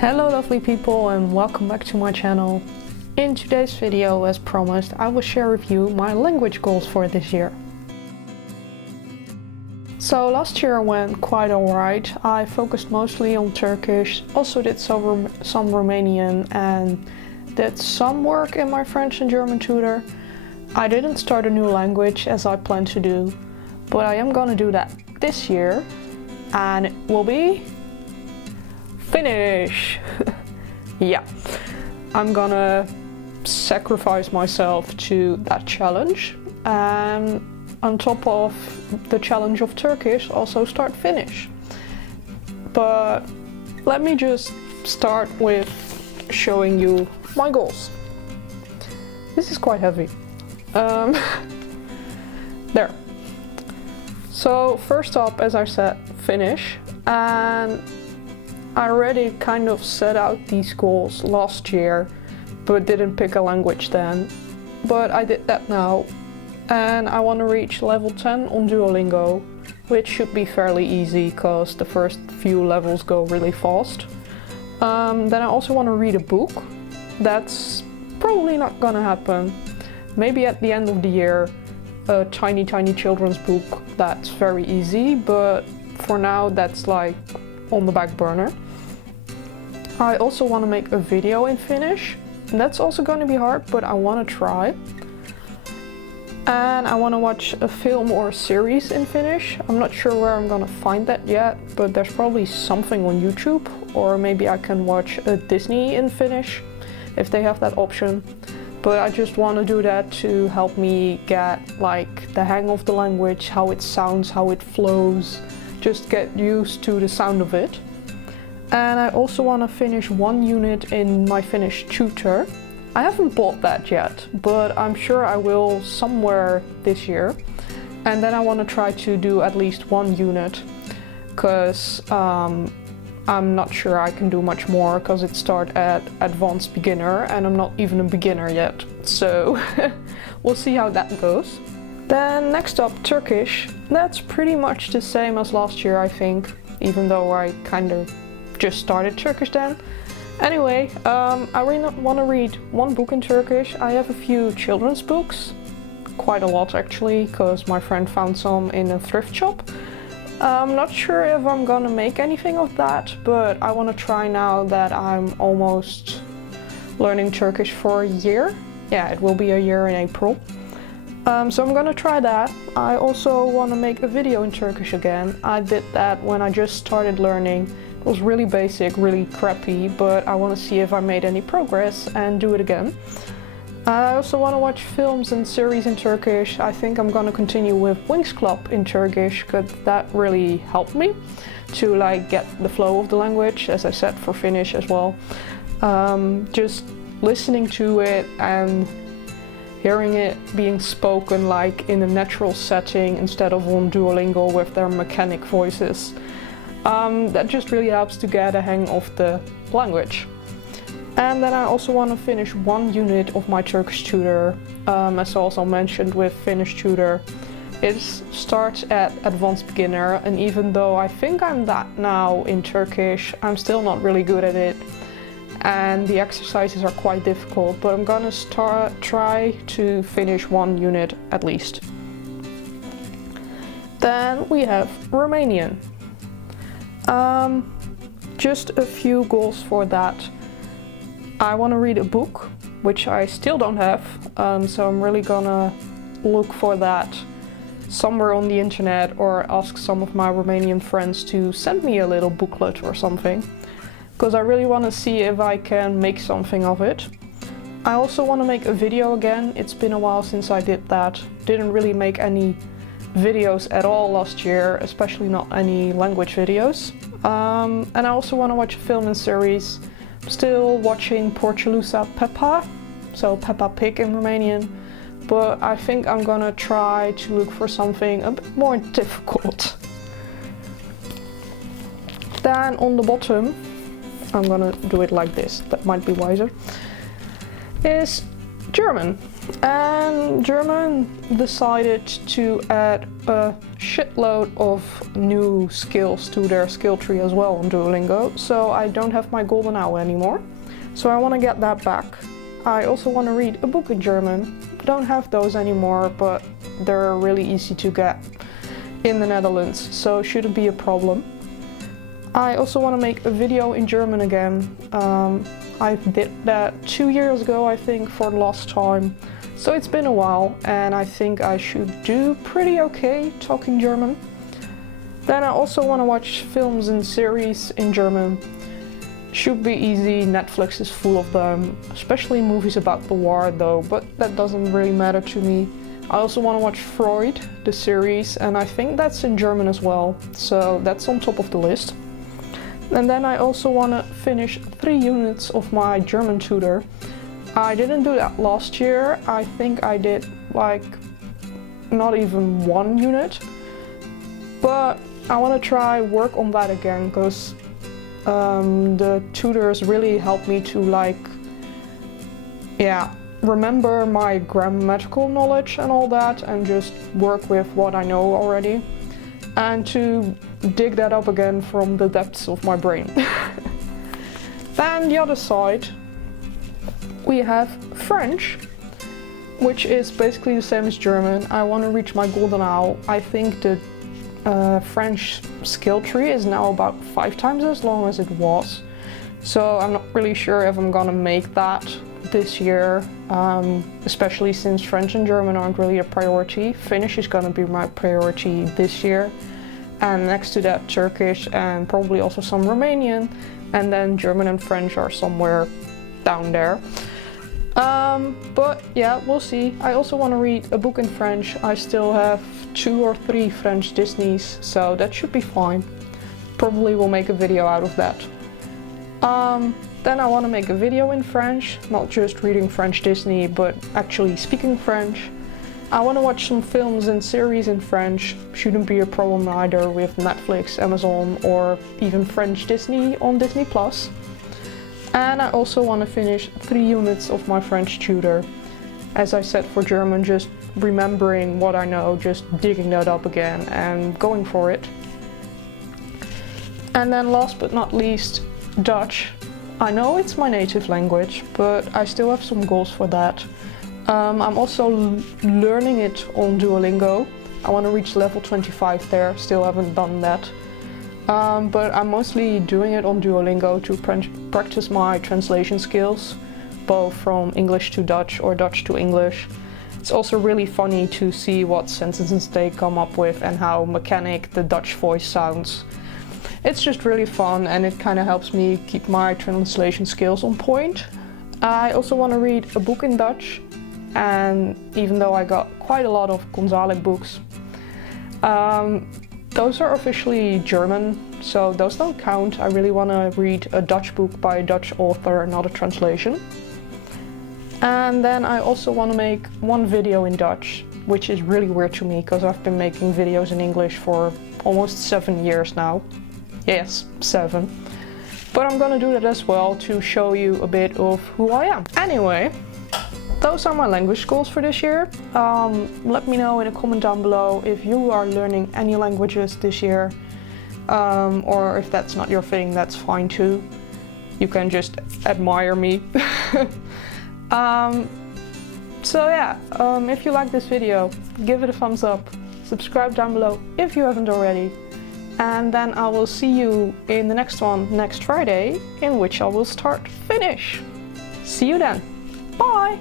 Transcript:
Hello lovely people and welcome back to my channel. In today's video, as promised, I will share with you my language goals for this year. So last year went quite alright. I focused mostly on Turkish, also did some Romanian and did some work in my French and German tutor. I didn't start a new language as I planned to do, but I am gonna do that this year and it will be Finnish. Yeah, I'm gonna sacrifice myself to that challenge and on top of the challenge of Turkish also start Finnish. But let me just start with showing you my goals. This is quite heavy. There. So first up, as I said, Finnish, and I already kind of set out these goals last year, but didn't pick a language then. But I did that now, and I want to reach level 10 on Duolingo, which should be fairly easy because the first few levels go really fast. Then I also want to read a book. That's probably not gonna happen. Maybe at the end of the year, a tiny children's book that's very easy, but for now that's like on the back burner. I also want to make a video in Finnish, and that's also going to be hard, but I want to try. And I want to watch a film or a series in Finnish. I'm not sure where I'm going to find that yet, but there's probably something on YouTube, or maybe I can watch a Disney in Finnish if they have that option. But I just want to do that to help me get like the hang of the language, how it sounds, how it flows, just get used to the sound of it. And I also want to finish one unit in my Finnish tutor. I haven't bought that yet, but I'm sure I will somewhere this year. And then I want to try to do at least one unit, because I'm not sure I can do much more, because it starts at advanced beginner and I'm not even a beginner yet. So we'll see how that goes. Then next up, Turkish. That's pretty much the same as last year, I think, even though I kind of just started Turkish then. Anyway, I really want to read one book in Turkish. I have a few children's books, quite a lot actually, because my friend found some in a thrift shop. I'm not sure if I'm gonna make anything of that, but I want to try now that I'm almost learning Turkish for a year. Yeah, it will be a year in April. So I'm gonna try that. I also want to make a video in Turkish again. I did that when I just started learning. It was really basic, really crappy, but I want to see if I made any progress and do it again. I also want to watch films and series in Turkish. I think I'm gonna continue with Wings Club in Turkish, because that really helped me to like get the flow of the language, as I said for Finnish as well. Just listening to it and hearing it being spoken like in a natural setting instead of on Duolingo with their mechanic voices. That just really helps to get a hang of the language. And then I also want to finish one unit of my Turkish tutor. As I also mentioned with Finnish tutor, it starts at advanced beginner, and even though I think I'm that now in Turkish, I'm still not really good at it. And the exercises are quite difficult, but I'm gonna try to finish one unit at least. Then we have Romanian. Just a few goals for that. I want to read a book, which I still don't have, so I'm really gonna look for that somewhere on the internet or ask some of my Romanian friends to send me a little booklet or something, because I really want to see if I can make something of it. I also want to make a video again. It's been a while since I did that. Didn't really make any videos at all last year, especially not any language videos. And I also want to watch a film and series. I'm still watching Porciulusa Peppa, so Peppa Pig in Romanian, but I think I'm gonna try to look for something a bit more difficult. Then on the bottom, I'm gonna do it like this, that might be wiser, is German. And German decided to add a shitload of new skills to their skill tree as well on Duolingo, so I don't have my golden hour anymore. So I want to get that back. I also want to read a book in German. Don't have those anymore, but they're really easy to get in the Netherlands, so shouldn't be a problem. I also want to make a video in German again. I did that 2 years ago, I think, for the last time. So it's been a while, and I think I should do pretty okay talking German. Then I also want to watch films and series in German. Should be easy, Netflix is full of them, especially movies about the war though, but that doesn't really matter to me. I also want to watch Freud, the series, and I think that's in German as well, so that's on top of the list. And then I also want to finish 3 units of my German tutor. I didn't do that last year. I think I did like not even 1 unit, but I want to try work on that again, because the tutors really helped me to remember my grammatical knowledge and all that, and just work with what I know already, and to dig that up again from the depths of my brain. Then the other side, we have French, which is basically the same as German. I want to reach my golden owl. I think the French skill tree is now about 5 times as long as it was. So I'm not really sure if I'm gonna make that this year, especially since French and German aren't really a priority. Finnish is gonna be my priority this year. And next to that, Turkish and probably also some Romanian. And then German and French are somewhere down there. But yeah, we'll see. I also want to read a book in French. I still have 2 or 3 French Disneys, so that should be fine. Probably will make a video out of that. Then I want to make a video in French, not just reading French Disney, but actually speaking French. I want to watch some films and series in French. Shouldn't be a problem either with Netflix, Amazon, or even French Disney on Disney+. And I also want to finish 3 units of my French tutor. As I said for German, just remembering what I know, just digging that up again and going for it. And then last but not least, Dutch. I know it's my native language, but I still have some goals for that. I'm also learning it on Duolingo. I want to reach level 25 there, still haven't done that. But I'm mostly doing it on Duolingo to practice my translation skills, both from English to Dutch or Dutch to English. It's also really funny to see what sentences they come up with and how mechanic the Dutch voice sounds. It's just really fun, and it kind of helps me keep my translation skills on point. I also want to read a book in Dutch, and even though I got quite a lot of Gonzalez books, those are officially German, so those don't count. I really want to read a Dutch book by a Dutch author, not a translation. And then I also want to make 1 video in Dutch, which is really weird to me because I've been making videos in English for almost 7 years now. Yes, 7. But I'm gonna do that as well to show you a bit of who I am. Anyway, those are my language goals for this year. Let me know in a comment down below if you are learning any languages this year, or if that's not your thing, that's fine too. You can just admire me. So yeah, if you like this video, give it a thumbs up, subscribe down below if you haven't already, and then I will see you in the next one next Friday, in which I will start Finnish. See you then. Bye!